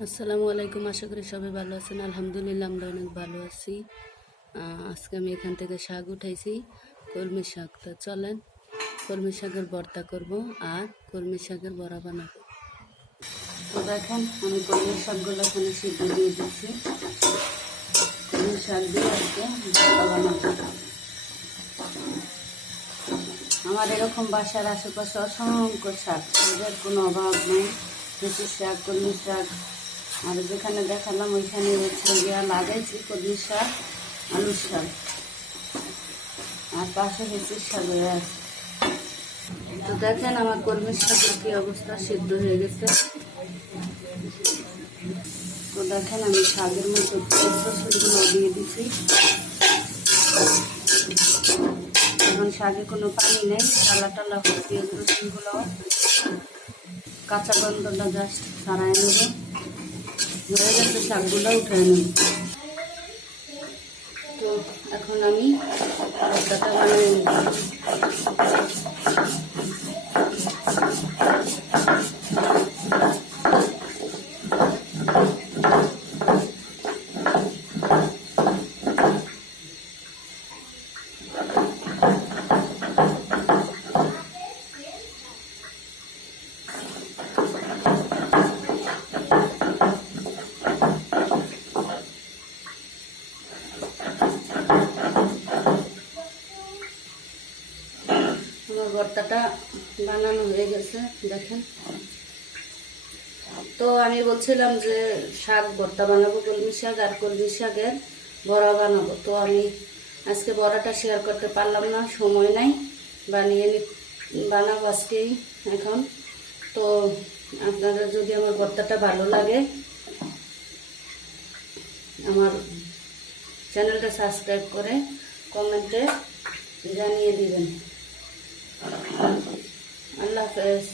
আসসালামু আলাইকুম। আশা করি সবাই ভালো আছেন। আলহামদুলিল্লাহ আমরা অনেক ভালো আছি। আজকে আমি এখান থেকে শাক উঠাইছি, কলমি শাক। তো চলেন কলমি শাকের ভর্তা করব আর কলমি শাকের বড়া বানাবো। তো দেখেন আমি কলমি শাকগুলো এখানে সিদ্ধ দিয়ে দিচ্ছি। কলমি শাক দিয়ে আজকে ভর্তা বানাবো। আমার এরকম বাসার আশেপাশে অসংখ্য শাক, এদের কোনো অভাব নেই। হেঁচি শাক, কলমি শাক, আর যেখানে দেখালাম ওইখানে হচ্ছে গিয়া লাগাইছি কলমি শাক, আলুর শাক, আর পাশে হেঁচির শাক হয়ে আছে। তো দেখেন আমার কলমি শাকের কি অবস্থা, সিদ্ধ হয়ে গেছে। তো দেখেন আমি শাকের মতো পেঁয়াজ রসুনগুলো দিয়ে দিচ্ছি। এখন শাকে কোনো পানি নেই, টালা টালা পেঁয়াজ রসুনগুলো কাঁচা গন্ধটা জাস্ট ছাড়াই নেব। হয়ে গেছে, শাকগুলো উঠে নেব। তো এখন আমি ভর্তাটা বানিয়ে নেব। আমার ভর্তাটা বানানো হয়ে গেছে, দেখেন। তো আমি বলছিলাম যে শাক ভর্তা বানাবো, কলমি শাক আর কলমি শাকের বড়া বানাবো। তো আমি আজকে বড়াটা শেয়ার করতে পারলাম না, সময় নাই। বানাবো আজকেই এখন। তো আপনারা যদি আমার ভর্তাটা ভালো লাগে আমার চ্যানেলটা সাবস্ক্রাইব করে কমেন্টে জানিয়ে দিবেন। আল্লাহ হাফেজ।